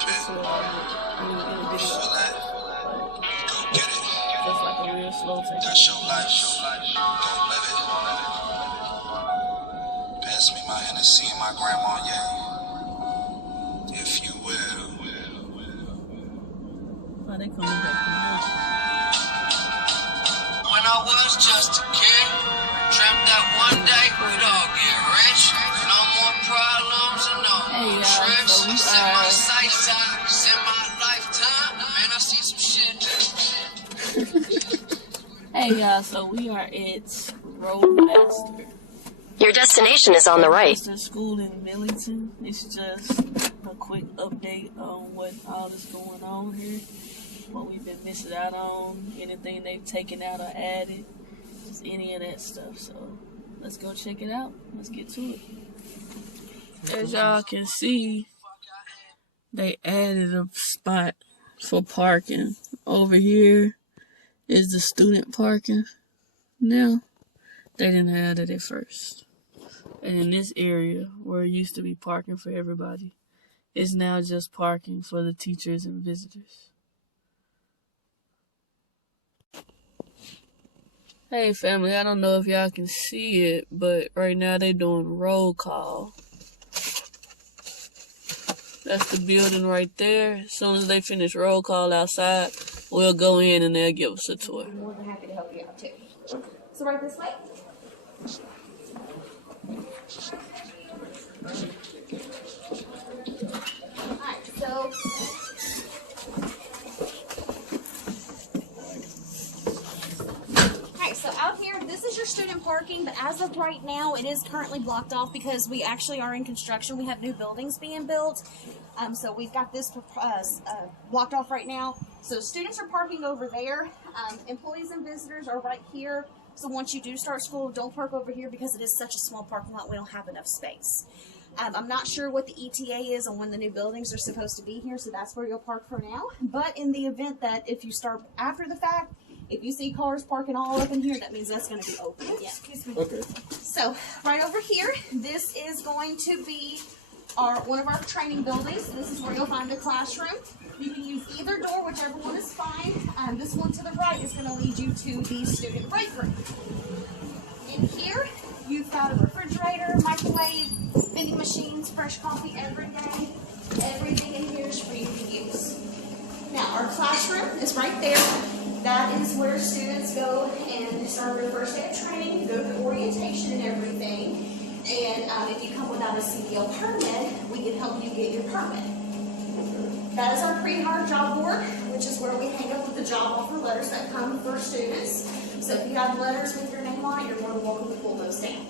Feel that? Go get it. Just like a real slow take. That's your life. Go live it. Pass me my Hennessy and my grandma, yeah. If you will. Oh, they coming back from work. When I was just a kid, dreamt that one day we'd all get rich. No more problems and no more tricks. So we It's in my sights, it's in my lifetime. Man, I see some shit. Hey y'all, so we are at RoadMaster. Your destination is on the right. It's a school in Millington. It's just a quick update on what all is going on here. What we've been missing out on, anything they've taken out or added, just any of that stuff. So let's go check it out. Let's get to it. As y'all can see, they added a spot for parking. Over here is the student parking. Now, they didn't have it at first. And in this area, where it used to be parking for everybody, it's now just parking for the teachers and visitors. Hey family, I don't know if y'all can see it, but right now they doing roll call. That's the building right there. As soon as they finish roll call outside, we'll go in and they'll give us a tour. I'm more than happy to help you out too. So right this way. Alright, so out here, this is your student parking, but as of right now, it is currently blocked off because we actually are in construction. We have new buildings being built. So we've got this blocked off right now. So students are parking over there. Employees and visitors are right here. So once you do start school, don't park over here because it is such a small parking lot. We don't have enough space. I'm not sure what the ETA is on when the new buildings are supposed to be here, so that's where you'll park for now. But in the event that if you start after the fact, if you see cars parking all up in here, that means that's going to be open. Yeah, excuse me. Okay. So right over here, this is going to be one of our training buildings. This is where you'll find the classroom. You can use either door, whichever one is fine. This one to the right is going to lead you to the student break room. In here, you've got a refrigerator, microwave, vending machines, fresh coffee every day. Everything in here is for you to use. Now, our classroom is right there. That is where students go and start their first day of training, go through orientation and everything. And if you come without a CDL permit, we can help you get your permit. That is our pre-hire job board, which is where we hang up with the job offer letters that come for students. So if you have letters with your name on it, you're more than welcome to pull those down.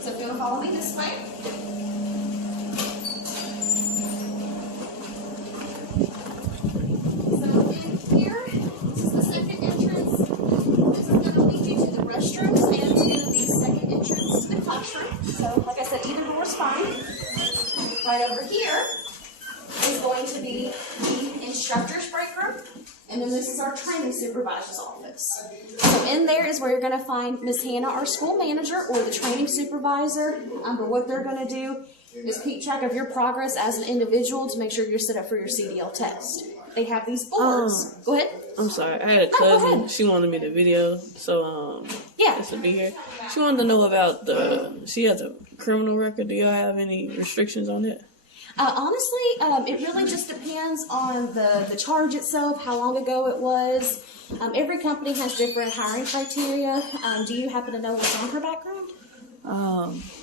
So if you want to follow me this way. Right over here is going to be the instructor's break room, and then this is our training supervisor's office. So in there is where you're going to find Miss Hannah, our school manager, or the training supervisor. But what they're going to do is keep track of your progress as an individual to make sure you're set up for your CDL test. They have these boards. Go ahead. I'm sorry. I had a cousin. She wanted me to video, so yeah, this will be here. She wanted to know about she has a criminal record. Do y'all have any restrictions on it? Honestly, it really just depends on the charge itself, how long ago it was. Every company has different hiring criteria. Do you happen to know what's on her background?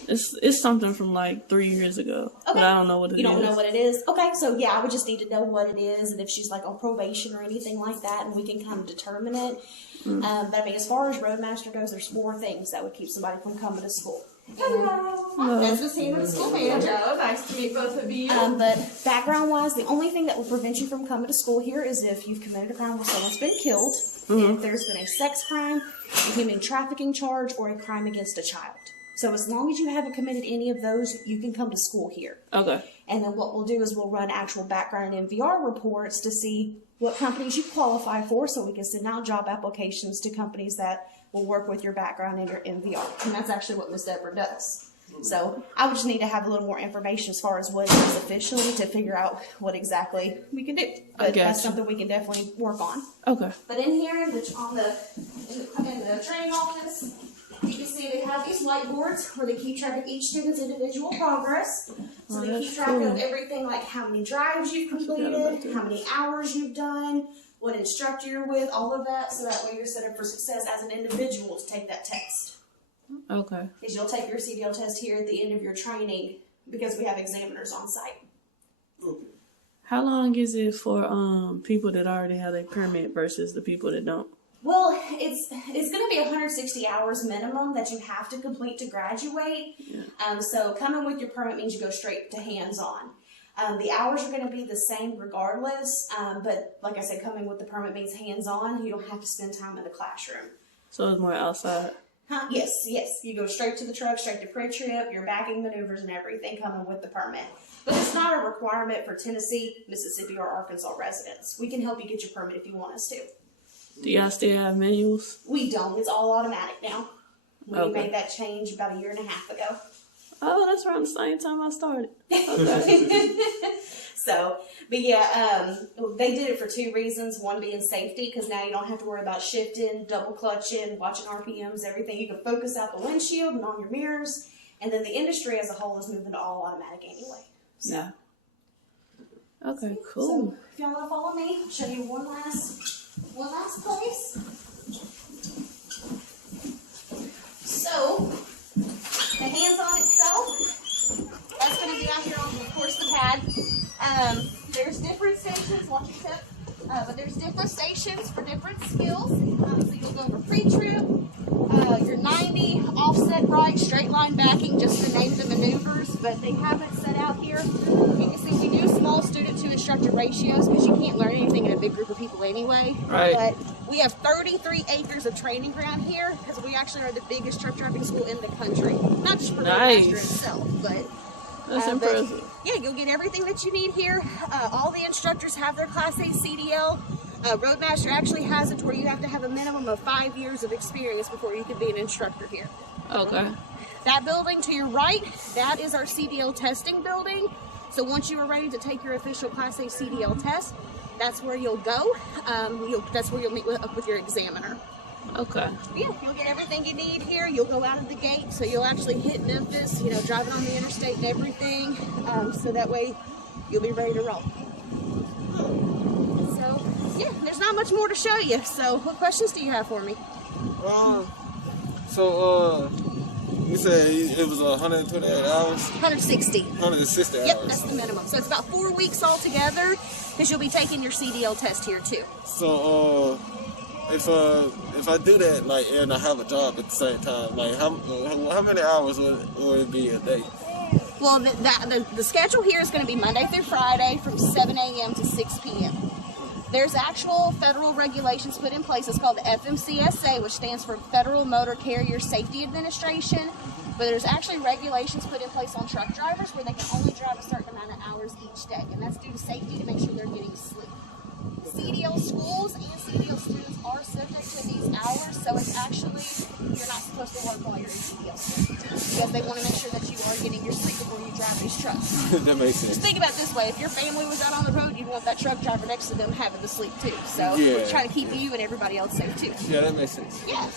It's something from like 3 years ago. Okay. But I don't know what it is. You don't know what it is? Okay, so yeah, I would just need to know what it is and if she's like on probation or anything like that, and we can kind of determine it. But I mean, as far as RoadMaster goes, there's 4 things that would keep somebody from coming to school. Hello. That's Miss Hannah, the school manager. Nice to meet both of you. But background-wise, the only thing that will prevent you from coming to school here is if you've committed a crime where someone's been killed, if there's been a sex crime, a human trafficking charge, or a crime against a child. So as long as you haven't committed any of those, you can come to school here. Okay. And then what we'll do is we'll run actual background and MVR reports to see what companies you qualify for, so we can send out job applications to companies that will work with your background and your MVR. And that's actually what Miss Deborah does. So I would just need to have a little more information as far as what it is officially to figure out what exactly we can do. But that's something we can definitely work on. Okay. But in here, in the training office, you can see they have these whiteboards where they keep track of each student's individual progress. So they keep track of everything like how many drives you've completed, how many hours you've done, what instructor you're with, all of that. So that way you're set up for success as an individual to take that test. Okay. Is you'll take your CDL test here at the end of your training because we have examiners on site. How long is it for people that already have a permit versus the people that don't? Well, it's going to be 160 hours minimum that you have to complete to graduate. Yeah. So coming with your permit means you go straight to hands-on. The hours are going to be the same regardless, but like I said, coming with the permit means hands-on. You don't have to spend time in the classroom. So it's more outside? Huh? Yes. You go straight to the truck, straight to pre-trip, your backing maneuvers and everything coming with the permit. But it's not a requirement for Tennessee, Mississippi, or Arkansas residents. We can help you get your permit if you want us to. Do y'all still have manuals? We don't. It's all automatic now. We made that change about 1.5 years ago. Oh, that's around the same time I started. Okay. So, but yeah, they did it for 2 reasons. One being safety, because now you don't have to worry about shifting, double clutching, watching RPMs, everything. You can focus out the windshield and on your mirrors. And then the industry as a whole is moving to all automatic anyway. So. Yeah. Okay, cool. So, if y'all want to follow me, I'll show you one last place. So, the hands-on itself, that's going to be out here on, of course, the pad. There's different stations, watch your step, but there's different stations for different skills. So you'll go over pre-trip, your 90, offset right, straight line backing, just to name the maneuvers, but they have it set out here. You can see we do small student to instructor ratios because you can't learn anything in a big group of people anyway. Right. But we have 33 acres of training ground here because we actually are the biggest truck driving school in the country. Not just for RoadMaster itself, but that's impressive. Yeah, you'll get everything that you need here. All the instructors have their Class A CDL. RoadMaster actually has it to where you have to have a minimum of 5 years of experience before you can be an instructor here. Okay. That building to your right, that is our CDL testing building. So once you are ready to take your official Class A CDL test, that's where you'll go. That's where you'll meet with your examiner. Okay. Yeah, you'll get everything you need here. You'll go out of the gate, so you'll actually hit Memphis, driving on the interstate and everything. So that way you'll be ready to roll. So, yeah, there's not much more to show you. So, what questions do you have for me? You said it was 128 hours? 160. 160 hours. Yep, that's the minimum. So, it's about 4 weeks altogether because you'll be taking your CDL test here, too. So, if I do that, and I have a job at the same time, how many hours will it be a day? Well, the schedule here is going to be Monday through Friday from 7 a.m. to 6 p.m. There's actual federal regulations put in place. It's called the FMCSA, which stands for Federal Motor Carrier Safety Administration. But there's actually regulations put in place on truck drivers where they can only drive a certain amount of hours each day. And that's due to safety to make sure they're getting sleep. CDL schools and CDL students are subject to these hours, so it's actually, you're not supposed to work while you're in CDL school because they want to make sure that you are getting your sleep before you drive these trucks. That makes sense. Just think about it this way, if your family was out on the road, you'd want that truck driver next to them having the sleep too. So we're trying to keep you and everybody else safe too. Yeah, that makes sense. Yeah.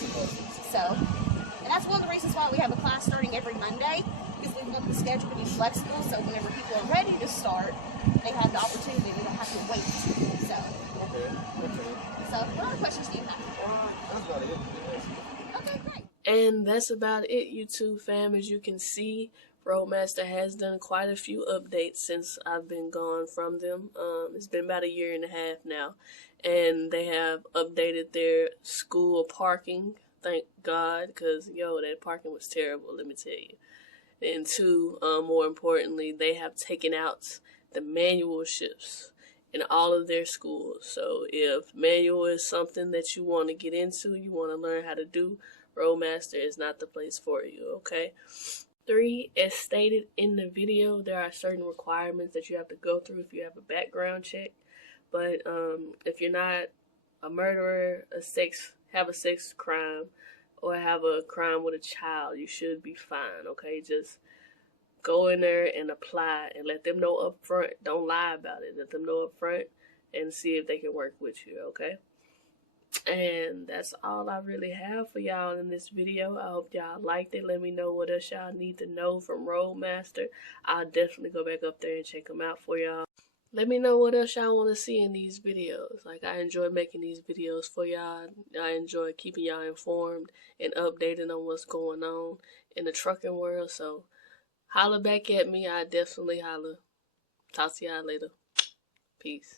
So, and that's one of the reasons why we have a class starting every Monday, because we want the schedule to be flexible, so whenever people are ready to start, they have the opportunity, they don't have to wait. So. So, what other questions do you have? That's about it. Okay, great. And that's about it, YouTube fam. As you can see, RoadMaster has done quite a few updates since I've been gone from them. It's been about 1.5 years now, and they have updated their school parking. Thank God, because that parking was terrible. Let me tell you. And 2, more importantly, they have taken out the manual shifts in all of their schools. So if manual is something that you want to get into, you want to learn how to do, RoadMaster is not the place for you, okay? 3, as stated in the video, there are certain requirements that you have to go through if you have a background check. But if you're not a murderer, have a sex crime, or have a crime with a child, you should be fine, okay? Just go in there and apply and let them know up front. Don't lie about it. Let them know up front and see if they can work with you, okay? And that's all I really have for y'all in this video. I hope y'all liked it. Let me know what else y'all need to know from RoadMaster. I'll definitely go back up there and check them out for y'all. Let me know what else y'all want to see in these videos. Like, I enjoy making these videos for y'all. I enjoy keeping y'all informed and updated on what's going on in the trucking world. So holler back at me. I definitely holler. Talk to y'all later. Peace.